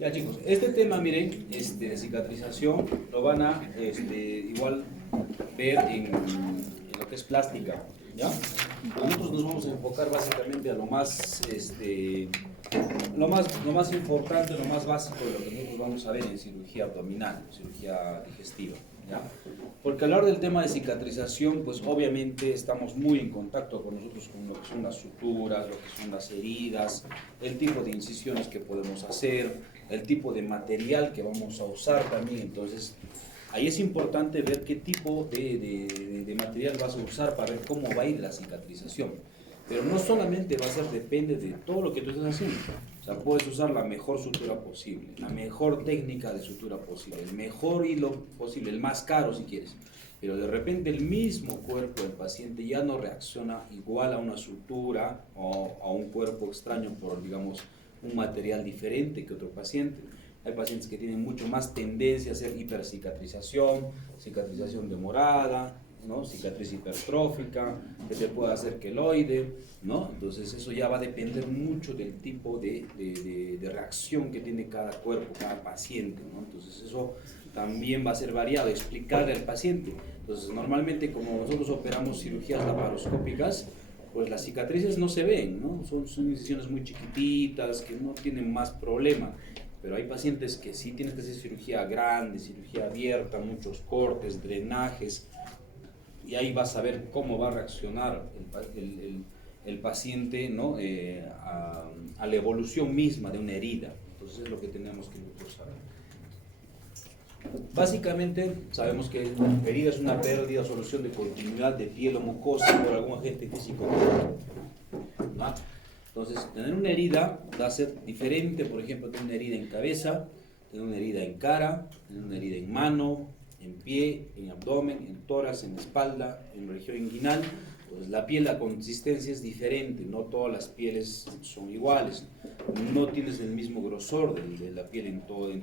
Ya chicos, este tema, miren, de cicatrización, lo van a igual ver en lo que es plástica, ¿ya? Nosotros nos vamos a enfocar básicamente a lo más importante, lo más básico de lo que nosotros vamos a ver en cirugía abdominal, cirugía digestiva, ¿ya? Porque al hablar del tema de cicatrización, pues obviamente estamos muy en contacto con nosotros con lo que son las suturas, lo que son las heridas, el tipo de incisiones que podemos hacer, el tipo de material que vamos a usar también. Entonces, ahí es importante ver qué tipo de material vas a usar para ver cómo va a ir la cicatrización. Pero no solamente va a ser, depende de todo lo que tú estés haciendo. O sea, puedes usar la mejor sutura posible, la mejor técnica de sutura posible, el mejor hilo posible, el más caro si quieres. Pero de repente el mismo cuerpo del paciente ya no reacciona igual a una sutura o a un cuerpo extraño por, digamos, un material diferente que otro paciente. Hay pacientes que tienen mucho más tendencia a hacer hipercicatrización, cicatrización demorada, ¿no? Cicatriz hipertrófica, que te puede hacer queloide, ¿no? Entonces eso ya va a depender mucho del tipo de reacción que tiene cada cuerpo, cada paciente, ¿no? Entonces eso también va a ser variado, explicarle al paciente. Entonces normalmente como nosotros operamos cirugías laparoscópicas, pues las cicatrices no se ven, ¿no? Son incisiones muy chiquititas, que no tienen más problema. Pero hay pacientes que sí tienen que hacer cirugía grande, cirugía abierta, muchos cortes, drenajes, y ahí vas a ver cómo va a reaccionar el paciente, ¿no? A la evolución misma de una herida. Entonces es lo que tenemos que nosotros saber. Básicamente sabemos que la herida es una pérdida o solución de continuidad de piel o mucosa por algún agente físico, ¿no? Entonces, tener una herida va a ser diferente, por ejemplo, tener una herida en cabeza, tener una herida en cara, tener una herida en mano, en pie, en abdomen, en tórax, en espalda, en región inguinal. Entonces, la piel, la consistencia es diferente, no todas las pieles son iguales, no tienes el mismo grosor de la piel en todas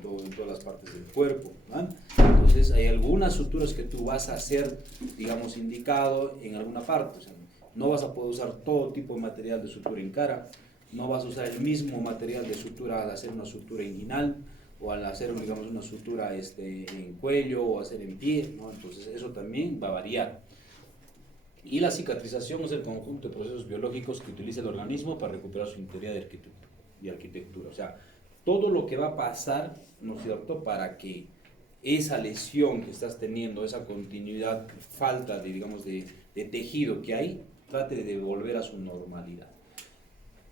las partes del cuerpo, ¿no? Entonces, hay algunas suturas que tú vas a hacer, digamos, indicado en alguna parte. O sea, no vas a poder usar todo tipo de material de sutura en cara, no vas a usar el mismo material de sutura al hacer una sutura inguinal o al hacer, digamos, una sutura en cuello o hacer en pie, ¿no? Entonces eso también va a variar. Y la cicatrización es el conjunto de procesos biológicos que utiliza el organismo para recuperar su integridad y arquitectura. O sea, todo lo que va a pasar, ¿no es cierto?, para que esa lesión que estás teniendo, esa continuidad, falta de, digamos, de tejido que hay, trate de volver a su normalidad.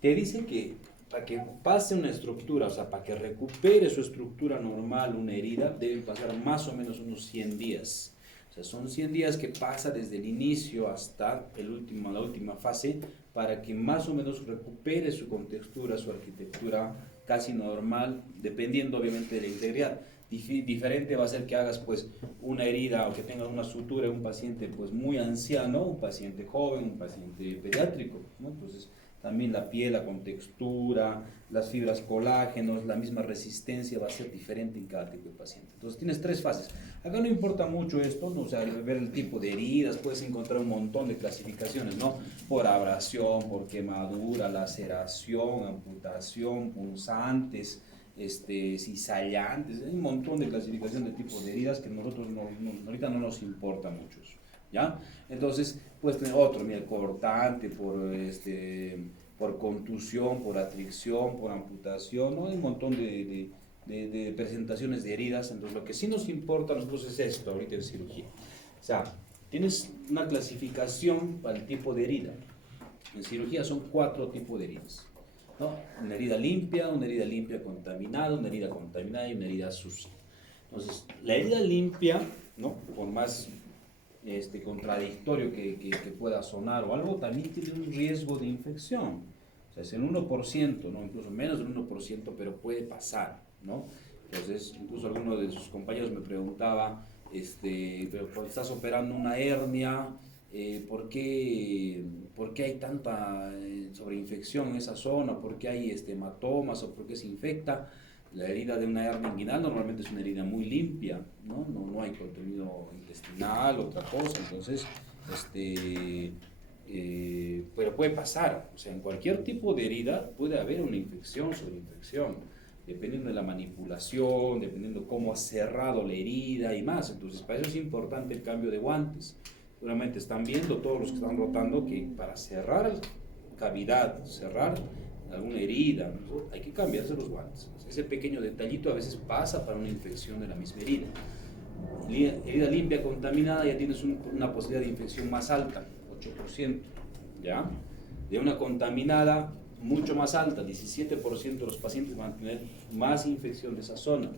Te dice que para que pase una estructura, o sea, para que recupere su estructura normal una herida, deben pasar más o menos unos 100 días. O sea, son 100 días que pasa desde el inicio hasta la última fase para que más o menos recupere su contextura, su arquitectura casi normal, dependiendo obviamente de la integridad. Diferente va a ser que hagas pues una herida o que tengas una sutura en un paciente pues muy anciano, un paciente joven, un paciente pediátrico, ¿no? Entonces también la piel, la contextura, las fibras colágenos, la misma resistencia va a ser diferente en cada tipo de paciente. Entonces tienes tres fases. Acá no importa mucho esto, ¿no? O sea, ver el tipo de heridas, puedes encontrar un montón de clasificaciones, ¿no? Por abrasión, por quemadura, laceración, amputación, punzantes, cizallantes, hay un montón de clasificación de tipos de heridas que nosotros ahorita no nos importa mucho, ¿ya? Entonces, puedes tener otro, mira, cortante, por contusión, por atricción, por amputación, ¿no? Hay un montón de presentaciones de heridas. Entonces, lo que sí nos importa a nosotros es esto, ahorita en cirugía. O sea, tienes una clasificación para el tipo de herida. En cirugía son 4 tipos de heridas, ¿no? Una herida limpia contaminada, una herida contaminada y una herida sucia. Entonces, la herida limpia, ¿no? Por más contradictorio que pueda sonar o algo, también tiene un riesgo de infección. O sea, es el 1%, ¿no? Incluso menos del 1%, pero puede pasar, ¿no? Entonces, incluso alguno de sus compañeros me preguntaba, pero cuando estás operando una hernia, ¿por qué hay tanta sobreinfección en esa zona? ¿Por qué hay hematomas o por qué se infecta? La herida de una hernia inguinal normalmente es una herida muy limpia, ¿no? No hay contenido intestinal, otra cosa. Entonces, pero puede pasar. O sea, en cualquier tipo de herida puede haber una infección, sobreinfección. dependiendo de la manipulación, dependiendo cómo has cerrado la herida y más. Entonces, para eso es importante el cambio de guantes. Seguramente están viendo todos los que están rotando que para cerrar cavidad, cerrar alguna herida, ¿no? Hay que cambiarse los guantes. Ese pequeño detallito a veces pasa para una infección de la misma herida. Herida limpia contaminada ya tienes una posibilidad de infección más alta, 8%, ¿ya? De una contaminada mucho más alta, 17% de los pacientes van a tener más infección de esa zona.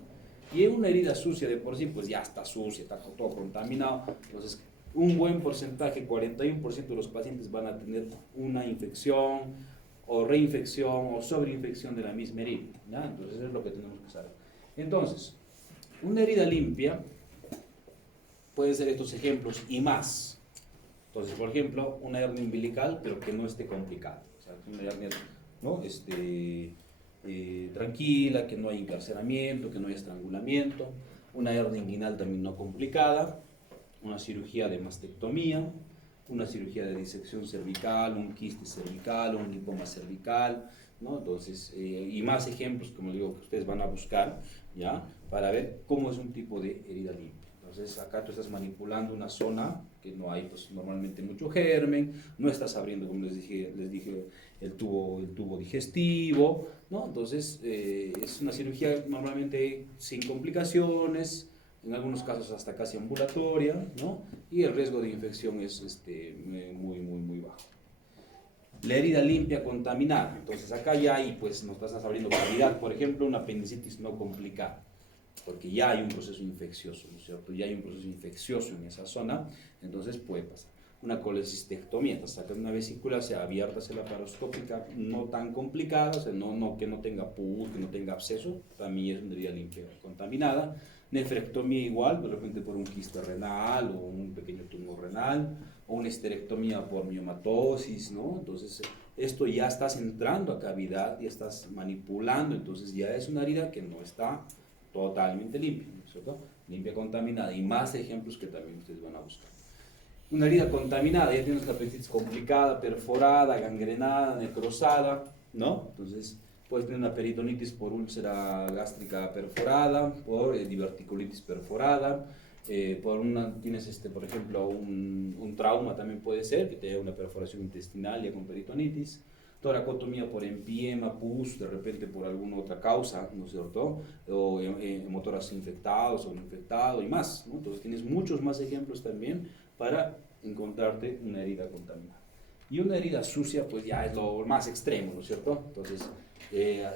Y en una herida sucia de por sí, pues ya está sucia, está todo contaminado. Entonces, un buen porcentaje, 41% de los pacientes van a tener una infección o reinfección o sobreinfección de la misma herida, ¿ya? Entonces, eso es lo que tenemos que saber. Entonces, una herida limpia pueden ser estos ejemplos y más. Entonces, por ejemplo, una hernia umbilical, pero que no esté complicada. O sea, una hernia, ¿no? Tranquila, que no hay encarcelamiento, que no hay estrangulamiento. Una hernia inguinal también no complicada. Una cirugía de mastectomía. Una cirugía de disección cervical, un quiste cervical, un lipoma cervical, ¿no? Entonces, y más ejemplos, como digo, que ustedes van a buscar, ¿ya? Para ver cómo es un tipo de herida limpia. Entonces, acá tú estás manipulando una zona que no hay, pues, normalmente mucho germen, no estás abriendo, como les dije el tubo digestivo, ¿no? Entonces, es una cirugía normalmente sin complicaciones, en algunos casos hasta casi ambulatoria, ¿no? Y el riesgo de infección es muy bajo. La herida limpia contaminada, entonces acá ya hay, pues nos estás abriendo cavidad, por ejemplo, una apendicitis no complicada, porque ya hay un proceso infeccioso, ¿no es cierto? Ya hay un proceso infeccioso en esa zona, entonces puede pasar. Una colecistectomía, estás sacando una vesícula, sea abierta, sea laparoscópica, no tan complicada, o sea, que no tenga pus, que no tenga absceso, también es una herida limpia contaminada. Nefrectomía igual, de repente por un quiste renal o un pequeño tumor renal, o una esterectomía por miomatosis, ¿no? Entonces, esto ya estás entrando a cavidad, ya estás manipulando, entonces ya es una herida que no está totalmente limpia, ¿no es cierto? Limpia contaminada, y más ejemplos que también ustedes van a buscar. Una herida contaminada, ya tienes la apendicitis complicada, perforada, gangrenada, necrosada, ¿no? Entonces, puedes tener una peritonitis por úlcera gástrica perforada, por diverticulitis perforada, tienes, por ejemplo, un trauma también puede ser, que te haya una perforación intestinal ya con peritonitis, toracotomía por empiema, pus, de repente por alguna otra causa, ¿no es cierto? O hemotoras infectados o no infectado y más, ¿no? Entonces tienes muchos más ejemplos también para encontrarte una herida contaminada. Y una herida sucia, pues ya es lo más extremo, ¿no es cierto? Entonces,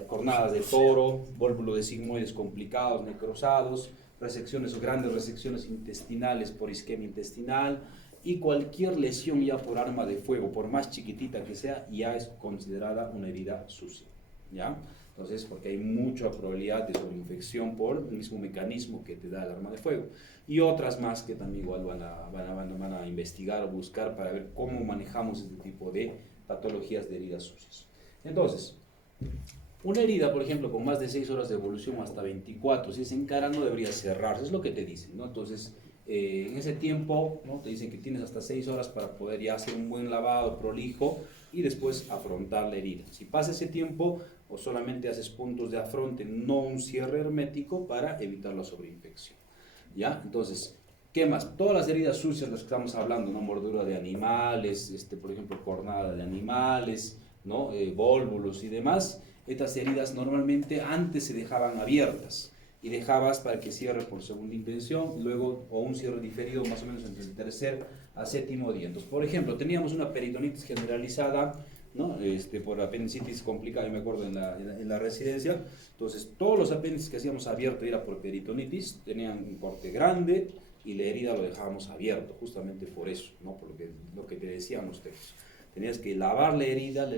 cornadas de toro, vólvulo de sigmoides complicados, necrosados, resecciones o grandes resecciones intestinales por isquemia intestinal, y cualquier lesión ya por arma de fuego, por más chiquitita que sea, ya es considerada una herida sucia, ¿ya? Entonces, porque hay mucha probabilidad de sobreinfección por el mismo mecanismo que te da el arma de fuego. Y otras más que también igual van a investigar o buscar para ver cómo manejamos este tipo de patologías de heridas sucias. Entonces, una herida, por ejemplo, con más de 6 horas de evolución hasta 24, si es en cara, no debería cerrarse, es lo que te dicen, ¿no? Entonces, en ese tiempo, ¿no? Te dicen que tienes hasta 6 horas para poder ya hacer un buen lavado prolijo y después afrontar la herida. Si pasa ese tiempo, o solamente haces puntos de afronte, no un cierre hermético para evitar la sobreinfección, ¿ya? Entonces, ¿qué más? Todas las heridas sucias, las que estamos hablando, ¿no? Mordedura de animales, por ejemplo, cornada de animales, ¿no? Vólvulos y demás. Estas heridas normalmente antes se dejaban abiertas y dejabas para que cierre por segunda intención, luego o un cierre diferido más o menos entre el tercer a séptimo día. Entonces, por ejemplo, teníamos una peritonitis generalizada, ¿no? Por apendicitis complicada, yo me acuerdo en la residencia. Entonces, todos los apéndices que hacíamos abierto era por peritonitis, tenían un corte grande y la herida lo dejábamos abierto, justamente por eso, ¿no? Por lo que te decían ustedes. Tenías que lavar la herida,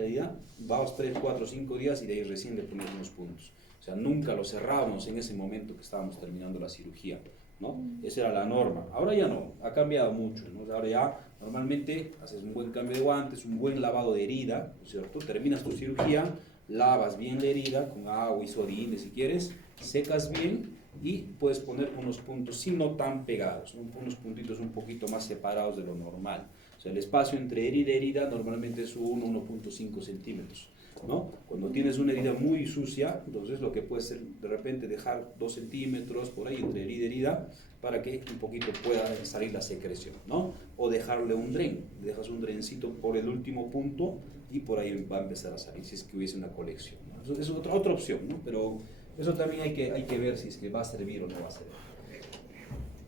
vamos 3, 4, 5 días y de ahí recién le ponías unos puntos. O sea, nunca lo cerrábamos en ese momento que estábamos terminando la cirugía, ¿no? Esa era la norma. Ahora ya no, ha cambiado mucho, ¿no? Ahora ya normalmente haces un buen cambio de guantes, un buen lavado de herida, ¿no es cierto? Terminas tu cirugía, lavas bien la herida con agua y sodine si quieres, secas bien y puedes poner unos puntos, si no tan pegados, ¿no? Unos puntitos un poquito más separados de lo normal. O sea, el espacio entre herida y herida normalmente es 1,5 centímetros. ¿no? Cuando tienes una herida muy sucia, entonces lo que puedes hacer de repente dejar 2 centímetros por ahí entre herida y herida para que un poquito pueda salir la secreción, ¿no? O dejarle un dren, dejas un drencito por el último punto y por ahí va a empezar a salir si es que hubiese una colección, ¿no? Eso es otra opción, ¿no? Pero eso también hay que ver si es que va a servir o no va a servir.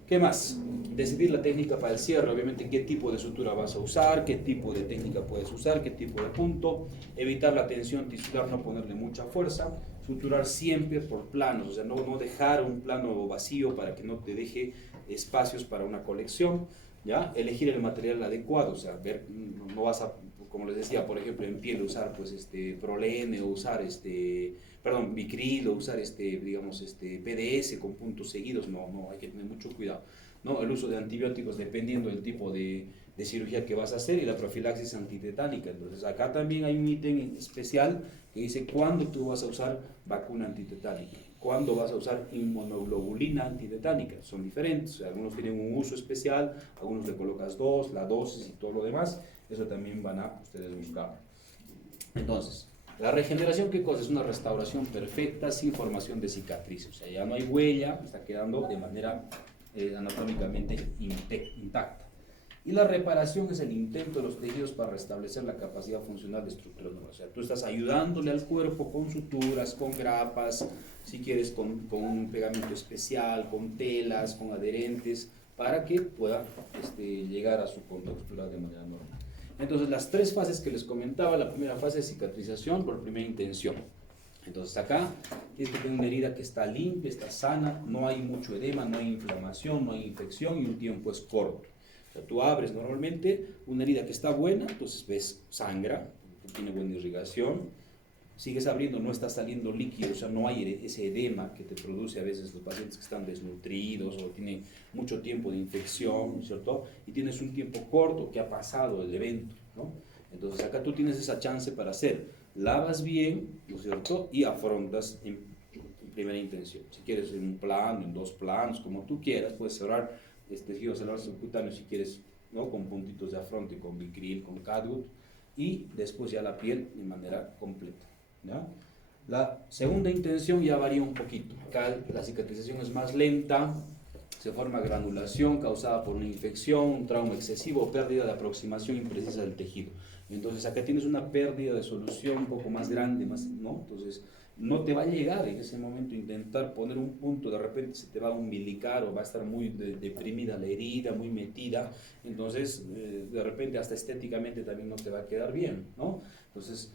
¿Qué más? Decidir la técnica para el cierre, obviamente qué tipo de sutura vas a usar, qué tipo de técnica puedes usar, qué tipo de punto, evitar la tensión tisular, no ponerle mucha fuerza, suturar siempre por planos, o sea, no dejar un plano vacío para que no te deje espacios para una colección, ¿ya? Elegir el material adecuado, o sea, ver, no vas a, como les decía, por ejemplo, en piel usar pues prolene o usar Vicryl o usar digamos, PDS con puntos seguidos, no, hay que tener mucho cuidado, ¿no? El uso de antibióticos dependiendo del tipo de cirugía que vas a hacer y la profilaxis antitetánica. Entonces acá también hay un ítem especial que dice cuándo tú vas a usar vacuna antitetánica, cuándo vas a usar inmunoglobulina antitetánica, son diferentes, o sea, algunos tienen un uso especial, algunos le colocas la dosis y todo lo demás, eso también van a ustedes buscar. Entonces, la regeneración, ¿qué cosa? Es una restauración perfecta sin formación de cicatriz, o sea, ya no hay huella, está quedando de manera anatómicamente intacta. Y la reparación es el intento de los tejidos para restablecer la capacidad funcional de estructuras nuevas. O sea, tú estás ayudándole al cuerpo con suturas, con grapas, si quieres con un pegamento especial, con telas, con adherentes, para que pueda llegar a su contextura de manera normal. Entonces, las 3 fases que les comentaba, la primera fase es cicatrización por primera intención. Entonces acá tienes que tener una herida que está limpia, está sana, no hay mucho edema, no hay inflamación, no hay infección y un tiempo es corto. O sea, tú abres normalmente una herida que está buena, entonces ves sangra, tiene buena irrigación, sigues abriendo, no está saliendo líquido, o sea, no hay ese edema que te produce a veces los pacientes que están desnutridos o tienen mucho tiempo de infección, ¿cierto? Y tienes un tiempo corto que ha pasado el evento, ¿no? Entonces acá tú tienes esa chance para hacer, lavas bien, ¿no es cierto? Y afrontas en primera intención. Si quieres en un plano, en 2 planos, como tú quieras, puedes cerrar tejido celular subcutáneo si quieres, ¿no? Con puntitos de afronte, con Vicryl, con Catgut, y después ya la piel de manera completa, ¿ya? La segunda intención ya varía un poquito. Acá la cicatrización es más lenta, se forma granulación causada por una infección, un trauma excesivo o pérdida de aproximación imprecisa del tejido. Entonces acá tienes una pérdida de solución un poco más grande, ¿no? Entonces no te va a llegar en ese momento intentar poner un punto, de repente se te va a umbilicar o va a estar muy deprimida la herida, muy metida, entonces de repente hasta estéticamente también no te va a quedar bien, ¿no? Entonces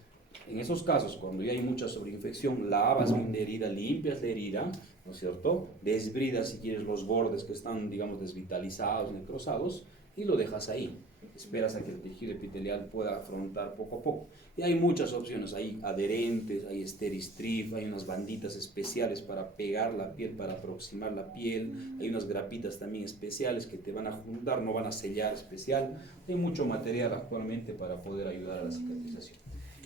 en esos casos, cuando ya hay mucha sobreinfección, lavas bien la herida, limpias la herida, ¿no es cierto? Desbridas si quieres los bordes que están, digamos, desvitalizados, necrosados, y lo dejas ahí. Esperas a que el tejido epitelial pueda afrontar poco a poco. Y hay muchas opciones, hay adherentes, hay Steri-Strip, hay unas banditas especiales para pegar la piel, para aproximar la piel, hay unas grapitas también especiales que te van a juntar, no van a sellar especial. Hay mucho material actualmente para poder ayudar a la cicatrización.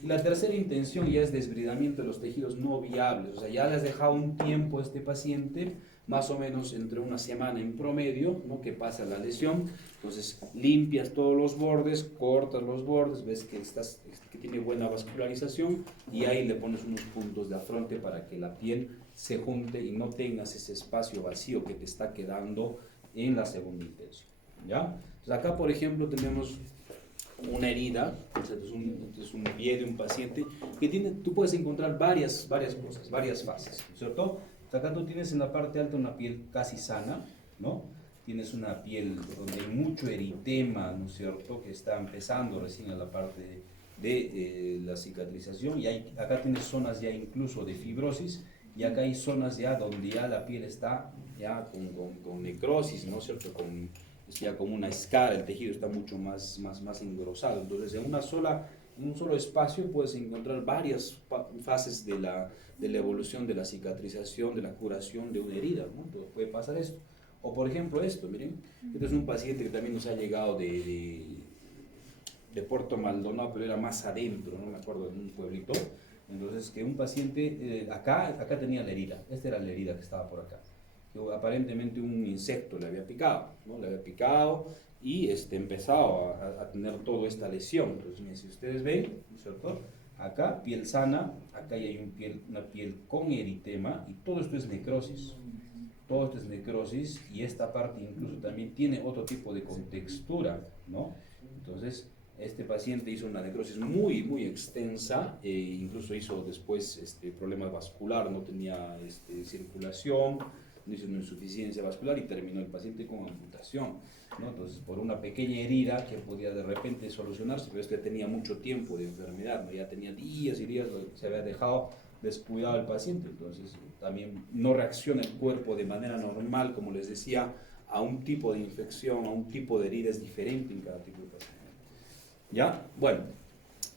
Y la tercera intención ya es desbridamiento de los tejidos no viables, o sea, ya le has dejado un tiempo a este paciente, más o menos entre una semana en promedio, ¿no? Que pasa la lesión, entonces limpias todos los bordes, cortas los bordes, ves que tiene buena vascularización y ahí le pones unos puntos de afronte para que la piel se junte y no tengas ese espacio vacío que te está quedando en la segunda intención, ¿ya? Entonces acá, por ejemplo, tenemos una herida, entonces un pie de un paciente que tú puedes encontrar varias cosas, varias fases, ¿no es cierto? Acá tú tienes en la parte alta una piel casi sana, ¿no? Tienes una piel donde hay mucho eritema, ¿no es cierto? Que está empezando recién a la parte de la cicatrización y acá tienes zonas ya incluso de fibrosis y acá hay zonas ya donde ya la piel está ya con necrosis, ¿no es cierto? Es ya como una escara, el tejido está mucho más engrosado. Entonces, en un solo espacio puedes encontrar varias fases de la evolución de la cicatrización, de la curación de una herida, ¿no? Entonces, puede pasar esto. O por ejemplo esto, miren, este es un paciente que también nos ha llegado de Puerto Maldonado, pero era más adentro, no me acuerdo, en un pueblito. Entonces, que un paciente, acá tenía la herida, esta era la herida que estaba por acá. Que aparentemente un insecto le había picado, ¿no? Le había picado y empezado a tener toda esta lesión. Entonces, si ustedes ven, ¿no es cierto? Acá piel sana, acá ya hay una piel con eritema y todo esto es necrosis. Todo esto es necrosis y esta parte incluso también tiene otro tipo de contextura, ¿no? Entonces, este paciente hizo una necrosis muy, muy extensa, incluso hizo después problemas vascular, no tenía circulación, no hizo una insuficiencia vascular y terminó el paciente con amputación, ¿no? Entonces, por una pequeña herida que podía de repente solucionarse, pero tenía mucho tiempo de enfermedad, ¿no? Ya tenía días y días, se había dejado descuidado el paciente, entonces también no reacciona el cuerpo de manera normal, como les decía, a un tipo de infección, a un tipo de herida es diferente en cada tipo de paciente. ¿Ya? Bueno,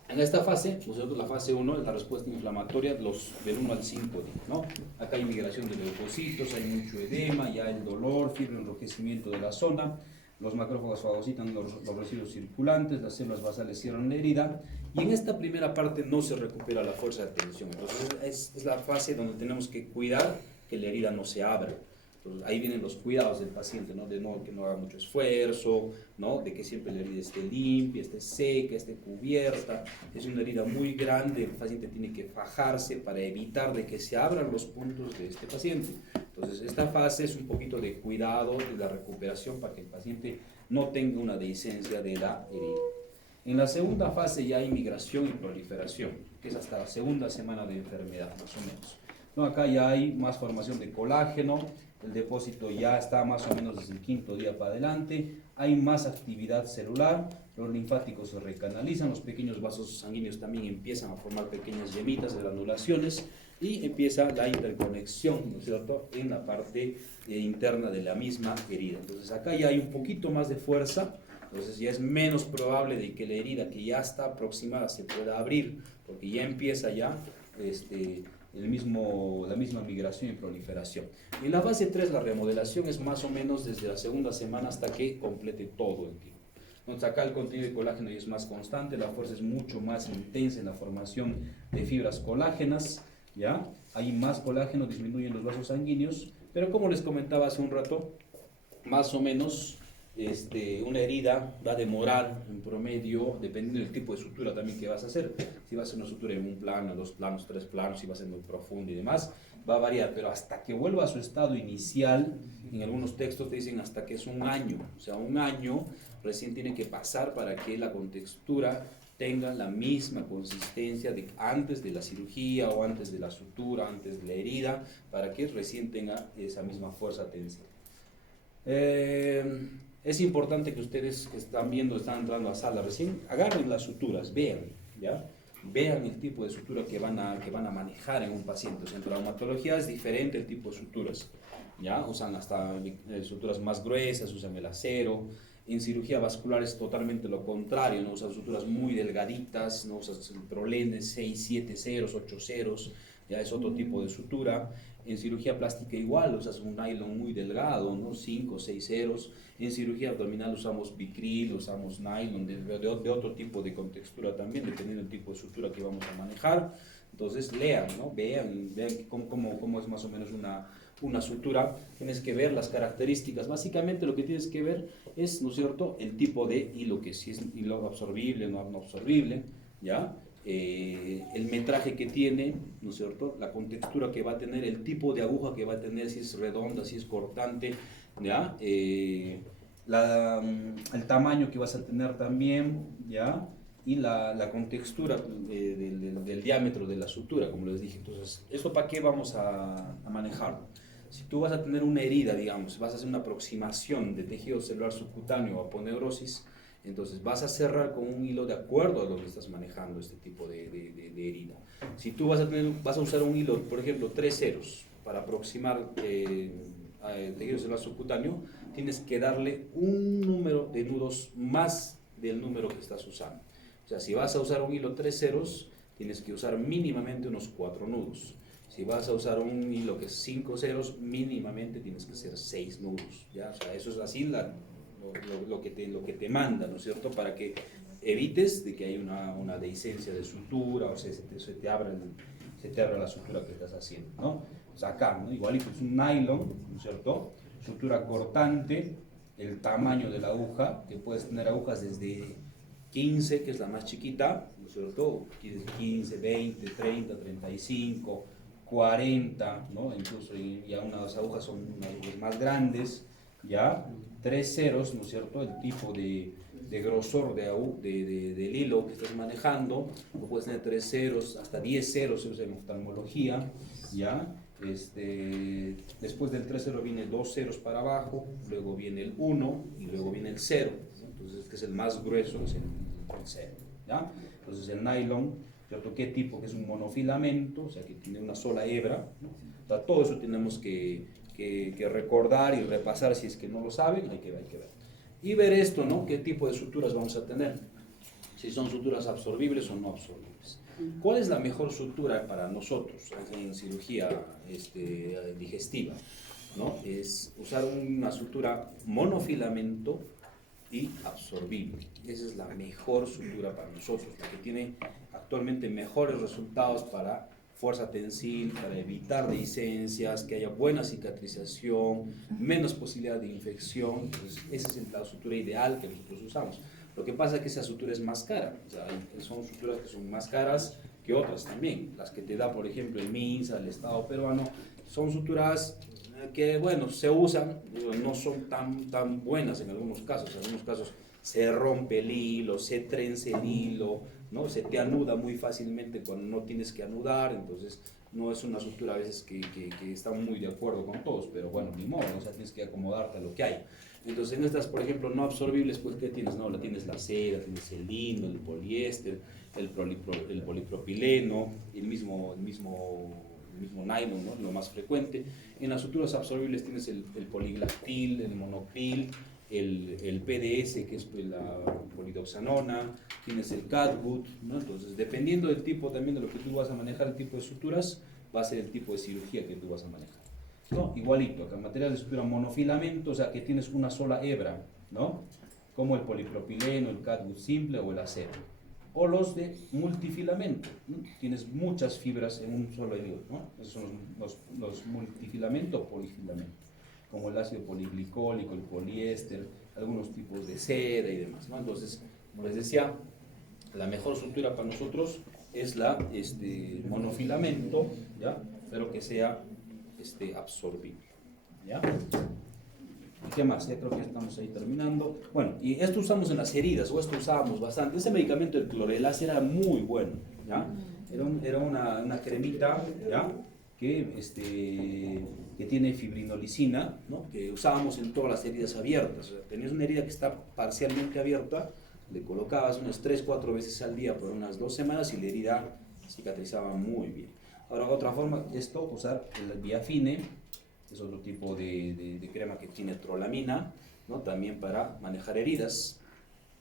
en esta fase, nosotros la fase 1 es la respuesta inflamatoria del 1 al 5 días, ¿no? Acá hay migración de leucocitos, hay mucho edema, ya el dolor, fiebre, enrojecimiento de la zona, los macrófagos fagocitan los residuos circulantes, las células basales cierran la herida, y en esta primera parte no se recupera la fuerza de tensión. Entonces es la fase donde tenemos que cuidar que la herida no se abra. Entonces, ahí vienen los cuidados del paciente, ¿no? De que no haga mucho esfuerzo, ¿no? De que siempre la herida esté limpia, esté seca, esté cubierta. Es una herida muy grande, el paciente tiene que fajarse para evitar de que se abran los puntos de este paciente. Entonces, esta fase es un poquito de cuidado de la recuperación para que el paciente no tenga una dehiscencia de la herida. En la segunda fase ya hay migración y proliferación, que es hasta la segunda semana de enfermedad, más o menos. No, acá ya hay más formación de colágeno, el depósito ya está más o menos desde el quinto día para adelante, hay más actividad celular, los linfáticos se recanalizan, los pequeños vasos sanguíneos también empiezan a formar pequeñas yemitas, granulaciones, y empieza la interconexión, ¿no es cierto?, en la parte interna de la misma herida. Entonces acá ya hay un poquito más de fuerza, entonces ya es menos probable de que la herida que ya está aproximada se pueda abrir, porque ya empieza ya la misma migración y proliferación. Y en la fase 3 la remodelación es más o menos desde la segunda semana hasta que complete todo el tiempo. Entonces acá el contenido de colágeno ya es más constante, la fuerza es mucho más intensa en la formación de fibras colágenas, ¿ya? Hay más colágeno, disminuyen los vasos sanguíneos, pero como les comentaba hace un rato, más o menos una herida va a demorar en promedio, dependiendo del tipo de sutura también que vas a hacer. Si vas a hacer una sutura en un plano, 2 planos, 3 planos, si va a ser muy profundo y demás, va a variar, pero hasta que vuelva a su estado inicial, en algunos textos te dicen hasta que es un año, o sea, un año recién tiene que pasar para que la contextura tenga la misma consistencia de antes de la cirugía o antes de la sutura, antes de la herida, para que recién tenga esa misma fuerza tensa. Es importante que ustedes que están viendo, están entrando a sala recién, agarren las suturas, vean, ¿ya? Vean el tipo de sutura que van a manejar en un paciente. O sea, en traumatología es diferente el tipo de suturas, ¿ya? Usan hasta suturas más gruesas, usan el acero. En cirugía vascular es totalmente lo contrario, no usan suturas muy delgaditas, no usan prolenes 6, 7 ceros, 8 ceros, ya es otro tipo de sutura. En cirugía plástica igual, usas un nylon muy delgado, ¿no? 5 o 6 ceros. En cirugía abdominal usamos bicril, usamos nylon de otro tipo de contextura también, dependiendo del tipo de sutura que vamos a manejar. Entonces lean, ¿no? Vean cómo es más o menos una sutura. Tienes que ver las características. Básicamente lo que tienes que ver es, ¿no es cierto?, el tipo de hilo, que si es hilo absorbible o no absorbible, ¿ya? El metraje que tiene, ¿no es cierto?, la contextura que va a tener, el tipo de aguja que va a tener, si es redonda, si es cortante, ¿ya? El tamaño que vas a tener también, ¿ya? Y la contextura del diámetro de la sutura, como les dije. Entonces, ¿esto para qué vamos a manejarlo? Si tú vas a tener una herida, digamos, vas a hacer una aproximación de tejido celular subcutáneo o aponeurosis, entonces vas a cerrar con un hilo de acuerdo a lo que estás manejando este tipo de herida. Si tú vas a usar un hilo, por ejemplo, 3 ceros para aproximar al tejido celular subcutáneo, tienes que darle un número de nudos más del número que estás usando. O sea, si vas a usar un hilo 3 ceros, tienes que usar mínimamente unos 4 nudos. Si vas a usar un hilo que es 5 ceros, mínimamente tienes que hacer 6 nudos, ¿ya? O sea, eso es así lo que te manda, ¿no es cierto?, para que evites de que haya una dehiscencia de sutura, o sea, se te abra la sutura que estás haciendo, ¿no? O sea, acá, ¿no?, igualito es un nylon, ¿no es cierto?, sutura cortante, el tamaño de la aguja, que puedes tener agujas desde 15, que es la más chiquita, ¿no es cierto? 15, 20, 30, 35, 40, ¿no? Incluso ya unas agujas son unas agujas más grandes, ¿ya? 3 ceros, ¿no es cierto? El tipo de grosor del hilo que estás manejando, o puedes tener 3 ceros, hasta 10 ceros se usa en oftalmología, ¿ya? Después del 3 0 viene 2 ceros para abajo, luego viene el 1 y luego viene el 0, ¿no? Entonces que es el más grueso, es el 0, ¿ya? Entonces el nylon, ¿cierto? ¿Qué tipo? Que es un monofilamento, o sea que tiene una sola hebra, ¿no? O sea, todo eso tenemos que recordar y repasar. Si es que no lo saben, hay que ver. Y ver esto, ¿no? ¿Qué tipo de suturas vamos a tener? Si son suturas absorbibles o no absorbibles. ¿Cuál es la mejor sutura para nosotros en cirugía digestiva? ¿No? Es usar una sutura monofilamento y absorbible. Esa es la mejor sutura para nosotros, la que tiene actualmente mejores resultados para fuerza tensil, para evitar dehiscencias, que haya buena cicatrización, menos posibilidad de infección. Entonces, esa es la sutura ideal que nosotros usamos. Lo que pasa es que esa sutura es más cara, o sea, son suturas que son más caras que otras también. Las que te da, por ejemplo, el MINSA, el Estado peruano, son suturas que, bueno, se usan, pero no son tan buenas en algunos casos. En algunos casos se rompe el hilo, se trenza el hilo, ¿no? Se te anuda muy fácilmente cuando no tienes que anudar, entonces no es una sutura a veces que está muy de acuerdo con todos, pero bueno, ni modo, o sea, tienes que acomodarte a lo que hay. Entonces en estas, por ejemplo, no absorbibles, pues ¿qué tienes? No, tienes la seda, tienes el lino, el poliéster, el polipropileno, el mismo nylon, ¿no? Lo más frecuente. En las suturas absorbibles tienes el poliglactil, el monopril, el PDS, que es la polidoxanona, tienes el catgut, ¿no? Entonces, dependiendo del tipo también de lo que tú vas a manejar, el tipo de suturas, va a ser el tipo de cirugía que tú vas a manejar, ¿no? Igualito, acá material de sutura monofilamento, o sea, que tienes una sola hebra, ¿no? Como el polipropileno, el catgut simple o el acero. O los de multifilamento, ¿no? Tienes muchas fibras en un solo hilo, ¿no? Esos son los multifilamentos o polifilamentos, como el ácido poliglicólico, el poliéster, algunos tipos de seda y demás, ¿no? Entonces, como les decía, la mejor sutura para nosotros es la monofilamento, ¿ya? Pero que sea absorbible, ¿ya? ¿Y qué más? Ya creo que estamos ahí terminando. Bueno, y esto usamos en las heridas, o esto usábamos bastante. Ese medicamento, el clorelaz, era muy bueno, ¿ya? Era una cremita, ¿ya? Que tiene fibrinolicina, ¿no? Que usábamos en todas las heridas abiertas. O sea, tenías una herida que está parcialmente abierta, le colocabas unas 3-4 veces al día por unas 2 semanas y la herida cicatrizaba muy bien. Ahora, otra forma, usar el Biafine, es otro tipo de crema que tiene trolamina, ¿no? También para manejar heridas.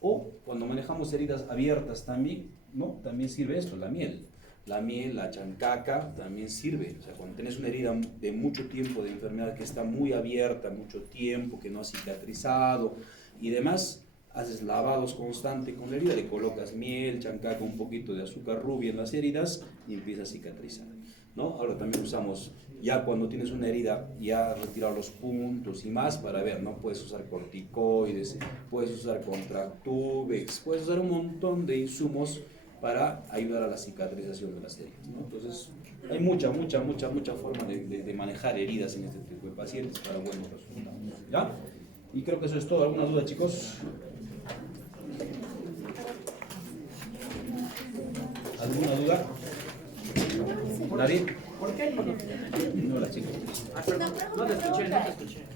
O cuando manejamos heridas abiertas también, ¿no? También sirve esto, la miel. La miel, la chancaca, también sirve. O sea, cuando tienes una herida de mucho tiempo de enfermedad que está muy abierta, mucho tiempo, que no ha cicatrizado y demás, haces lavados constantes con la herida, le colocas miel, chancaca, un poquito de azúcar rubia en las heridas y empieza a cicatrizar, ¿no? Ahora también usamos, ya cuando tienes una herida, ya retirado los puntos y más para ver, ¿no? Puedes usar corticoides, puedes usar contractubex, puedes usar un montón de insumos para ayudar a la cicatrización de las heridas, ¿no? Entonces, hay mucha forma de manejar heridas en este tipo de pacientes para buenos resultados, ¿ya? Y creo que eso es todo. ¿Alguna duda, chicos? ¿Alguna duda? ¿Nadie? ¿Por qué? No, la chica. No te escuché.